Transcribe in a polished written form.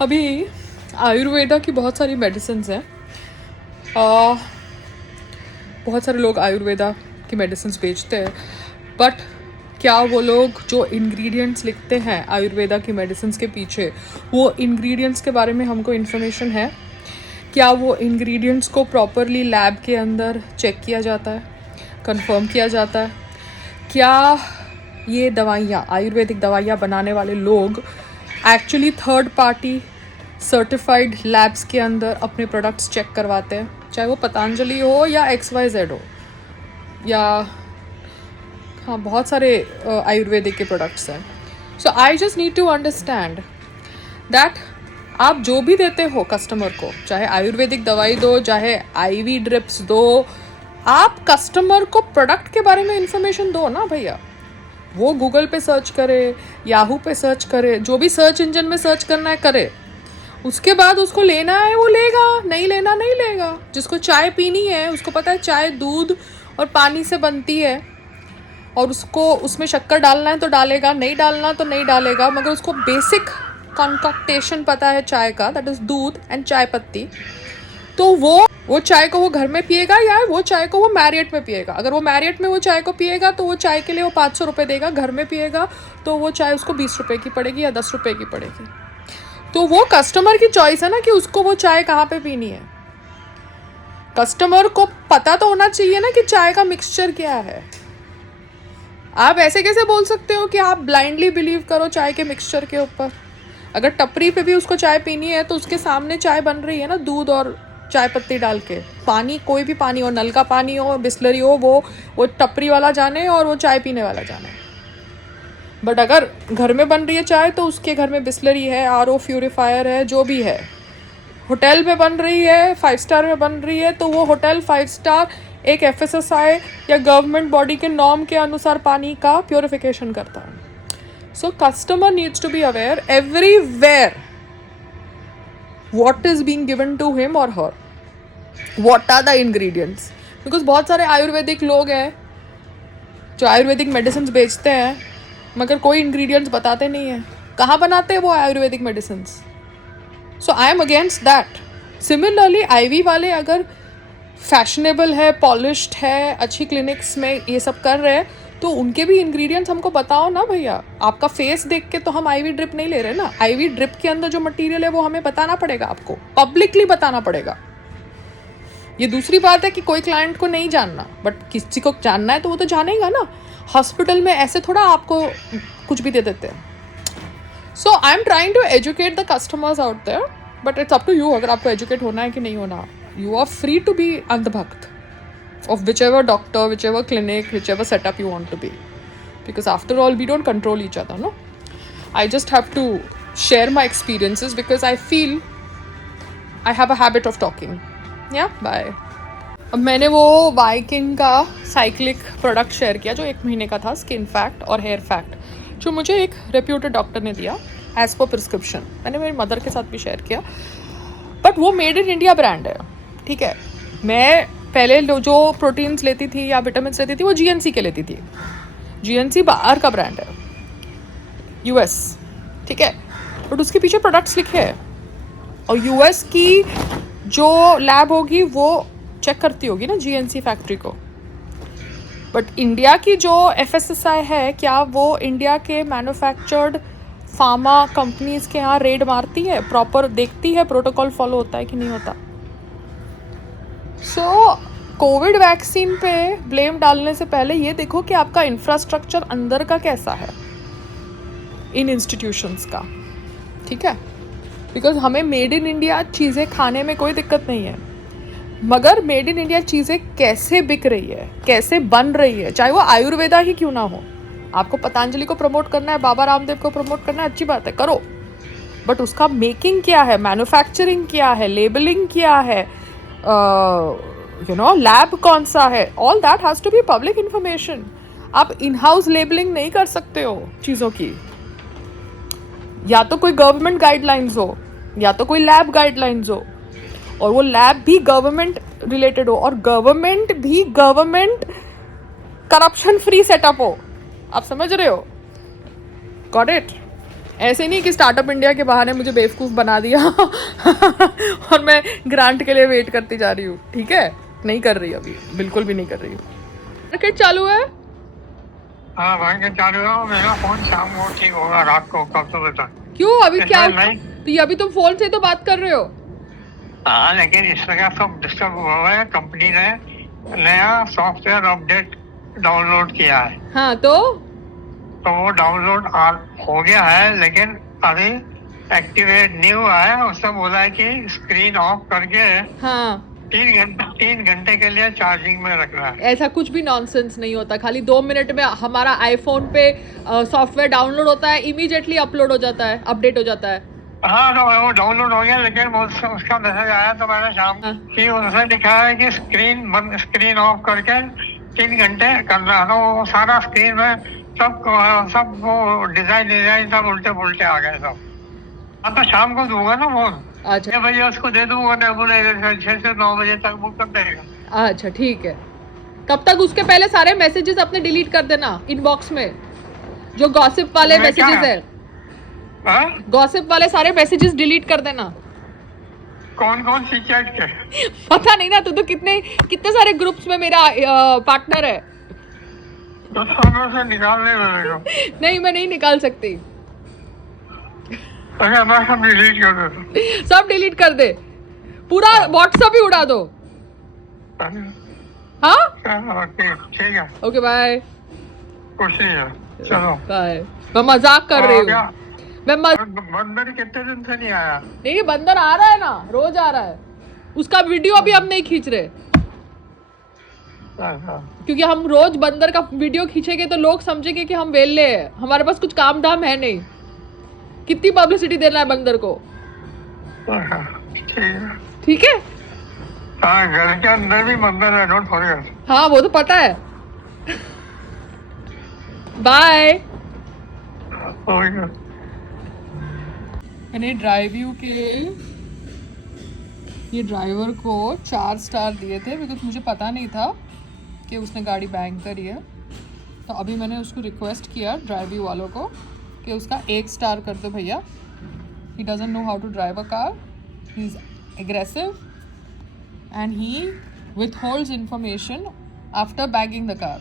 अभी आयुर्वेदा की बहुत सारी मेडिसिन्स हैं। अ, बहुत सारे लोग आयुर्वेदा की मेडिसिन्स बेचते हैं, बट क्या वो लोग जो इंग्रेडिएंट्स लिखते हैं आयुर्वेदा की मेडिसिन्स के पीछे, वो इंग्रेडिएंट्स के बारे में हमको इन्फॉर्मेशन है? क्या वो इंग्रेडिएंट्स को प्रॉपरली लैब के अंदर चेक किया जाता है, कंफर्म किया जाता है? क्या ये दवाइयाँ, आयुर्वेदिक दवाइयाँ बनाने वाले लोग actually third party certified labs के अंदर अपने प्रोडक्ट्स चेक करवाते हैं, चाहे वो पतंजलि हो या XYZ हो, या हाँ बहुत सारे आयुर्वेदिक के प्रोडक्ट्स हैं। So I just need to understand that आप जो भी देते हो कस्टमर को, चाहे आयुर्वेदिक दवाई दो, चाहे IV ड्रिप्स दो, आप कस्टमर को प्रोडक्ट के बारे में इंफॉर्मेशन दो ना भैया। वो गूगल पे सर्च करे, याहू पे सर्च करे, जो भी सर्च इंजन में सर्च करना है करे, उसके बाद उसको लेना है वो लेगा, नहीं लेना नहीं लेगा। जिसको चाय पीनी है उसको पता है चाय दूध और पानी से बनती है, और उसको उसमें शक्कर डालना है तो डालेगा, नहीं डालना तो नहीं डालेगा, मगर उसको बेसिक कॉन्कॉक्टेशन पता है चाय का, दैट इज़ दूध एंड चाय पत्ती। तो वो चाय को वो घर में पिएगा या वो चाय को वो मैरियट में पिएगा। अगर वो मैरियट में वो चाय को पिएगा तो वो चाय के लिए वो 500 रुपये देगा, घर में पिएगा तो वो चाय उसको 20 रुपये की पड़ेगी या 10 रुपये की पड़ेगी। तो वो कस्टमर की चॉइस है ना कि उसको वो चाय कहाँ पे पीनी है। कस्टमर को पता तो होना चाहिए ना कि चाय का मिक्सचर क्या है। आप ऐसे कैसे बोल सकते हो कि आप ब्लाइंडली बिलीव करो चाय के मिक्सचर के ऊपर? अगर टपरी पे भी उसको चाय पीनी है तो उसके सामने चाय बन रही है ना, दूध और चाय पत्ती डाल के। पानी कोई भी पानी हो, नल का पानी हो, बिस्लरी हो, वो टपरी वाला जाने और वो चाय पीने वाला जाने। बट अगर घर में बन रही है चाय तो उसके घर में बिस्लरी है, RO प्यूरीफायर है, जो भी है। होटल में बन रही है, 5 स्टार में बन रही है, तो वो होटल 5 स्टार एक FSSAI या गवर्नमेंट बॉडी के नॉर्म के अनुसार पानी का प्योरिफिकेशन करता है। So customer needs to be aware everywhere what is being given to him or her, what are the ingredients, because बहुत सारे आयुर्वेदिक लोग हैं जो आयुर्वेदिक मेडिसिन बेचते हैं, मगर कोई इंग्रेडिएंट्स बताते नहीं है कहाँ बनाते हैं वो Ayurvedic medicine. So I am against that. Similarly IV वाले अगर फैशनेबल है, पॉलिश्ड है, अच्छी क्लिनिक्स में ये सब कर रहे हैं, तो उनके भी इंग्रेडिएंट्स हमको बताओ ना भैया। आपका फेस देख के तो हम IV ड्रिप नहीं ले रहे ना। IV ड्रिप के अंदर जो मटेरियल है वो हमें बताना पड़ेगा, आपको पब्लिकली बताना पड़ेगा। ये दूसरी बात है कि कोई क्लाइंट को नहीं जानना, बट किसी को जानना है तो वो तो जानेगा ना। हॉस्पिटल में ऐसे थोड़ा आपको कुछ भी दे देते हैं। So I am trying to educate the customers out there, but it's up to you अगर आपको एजुकेट होना है कि नहीं होना। You are free to be अंधभक्त of whichever doctor, whichever clinic, whichever setup you want to be, because after all we don't control each other, no? I just have to share my experiences because I feel I have a habit of talking. Yeah, bye. अब मैंने वो Viking का cyclic product share किया जो 1 महीने का था, skin fact और हेयर फैक्ट, जो मुझे एक रेप्यूटेड डॉक्टर ने दिया एज पर प्रिस्क्रिप्शन। मैंने मेरी मदर के साथ भी शेयर किया, बट वो मेड इन इंडिया ब्रांड है, ठीक है। मैं पहले जो प्रोटीन्स लेती थी या विटामिन लेती थी वो GNC के लेती थी। GNC बाहर का ब्रांड है, US, ठीक है, बट उसके पीछे प्रोडक्ट्स लिखे हैं, और US की जो लैब होगी वो चेक करती होगी ना GNC फैक्ट्री को। बट इंडिया की जो FSSAI है, क्या वो इंडिया के मैन्युफैक्चर्ड फार्मा कंपनीज के यहाँ रेड मारती है, प्रॉपर देखती है प्रोटोकॉल फॉलो होता है कि नहीं होता? सो कोविड वैक्सीन पे ब्लेम डालने से पहले ये देखो कि आपका इंफ्रास्ट्रक्चर अंदर का कैसा है इन इंस्टीट्यूशंस का, ठीक है। बिकॉज हमें मेड इन इंडिया चीज़ें खाने में कोई दिक्कत नहीं है, मगर मेड इन इंडिया चीज़ें कैसे बिक रही है, कैसे बन रही है, चाहे वो आयुर्वेदा ही क्यों ना हो। आपको पतंजलि को प्रमोट करना है, बाबा रामदेव को प्रमोट करना है, अच्छी बात है, करो, बट उसका मेकिंग क्या है, मैन्युफैक्चरिंग क्या है, लेबलिंग क्या है, लैब कौन सा है, all that has to be public information. आप इन हाउस लेबलिंग नहीं कर सकते हो चीज़ों की। या तो कोई गवर्नमेंट गाइडलाइंस हो, या तो कोई लैब गाइडलाइंस हो, और वो लैब भी गवर्नमेंट रिलेटेड हो, और गवर्नमेंट भी गवर्नमेंट करप्शन फ्री सेटअप हो। आप समझ रहे हो? Got it? ऐसे नहीं कि स्टार्टअप इंडिया के बहाने मुझे बेवकूफ़ बना दिया और मैं ग्रांट के लिए वेट करती जा रही हूँ, ठीक है? नहीं कर रही अभी, बिल्कुल भी नहीं कर रही हूँ। मार्केट चालू है? हाँ मार्केट चालू है। मेरा फोन शाम को ठीक होगा, रात को कब तो बता। क्यों अभी क्या? नहीं तो ये अभी तुम फोन से तो बात कर रहे हो। हाँ, लेकिन इसमें क्या सब डिस्टर्ब हुआ है। कंपनी ने नया सॉफ्टवेयर अपडेट डाउनलोड किया है। हाँ तो वो डाउनलोड हो गया है, लेकिन अभी एक्टिवेट नहीं हुआ है। उसने बोला है कि स्क्रीन ऑफ करके हाँ 3 घंटे के लिए चार्जिंग में रखना है। ऐसा कुछ भी नॉनसेंस नहीं होता। खाली 2 मिनट में हमारा आईफोन पे सॉफ्टवेयर डाउनलोड होता है, इमीडिएटली अपलोड हो जाता है, अपडेट हो जाता है। हाँ तो वो डाउनलोड हो गया, लेकिन उसका मैसेज आया तो मैंने शाम की उनसे लिखा है कि स्क्रीन ऑफ करके 3 घंटे करना है। तो वो सारा स्क्रीन में सब वो डिजाइन सब उल्टे पुल्टे आ गए सब। हाँ तो शाम को दूंगा ना फोन। अच्छा 6 बजे उसको दे दूंगा, नहीं बोलेगा 6 से 9 बजे तक बुक कर देगा। अच्छा ठीक है। तब तक उसके पहले सारे मैसेजेस अपने डिलीट कर देना इनबॉक्स में, जो गॉसिप वाले मैसेजेस है। गॉसिप वाले सारे मैसेजेस डिलीट कर देना। कौन सी चैट के? पता नहीं ना, तू तो कितने सारे ग्रुप्स में मेरा पार्टनर है। तो से निकाल नहीं मैं नहीं निकाल सकती। अच्छा मैं सब डिलीट कर देता। सब डिलीट कर दे, पूरा व्हाट्सएप ही उड़ा दो। हाँ ठीक है, ओके बाय। कुछ नहीं है, चलो बाय। मैं मजाक कर रही हूँ। बंदर कितने दिन से नहीं आया? नहीं बंदर आ रहा है ना, रोज आ रहा है। उसका वीडियो अभी हम नहीं खींच रहे, क्योंकि हम रोज बंदर का वीडियो खींचेंगे तो लोग समझेंगे कि हम वेले हैं, हमारे पास कुछ काम धाम है नहीं। कितनी पब्लिसिटी देना है बंदर को? ठीक है। हाँ घर के अंदर भी बंदर है, डोंट फॉरगेट। हाँ वो तो पता है। बाय। मैंने ड्राइव के ये ड्राइवर को 4 स्टार दिए थे, बिकॉज मुझे पता नहीं था कि उसने गाड़ी बैंग करी है। तो अभी मैंने उसको रिक्वेस्ट किया ड्राइव वालों को कि उसका 1 स्टार कर दो भैया। He doesn't know how to drive a car, he is aggressive and he withholds information after bagging the car.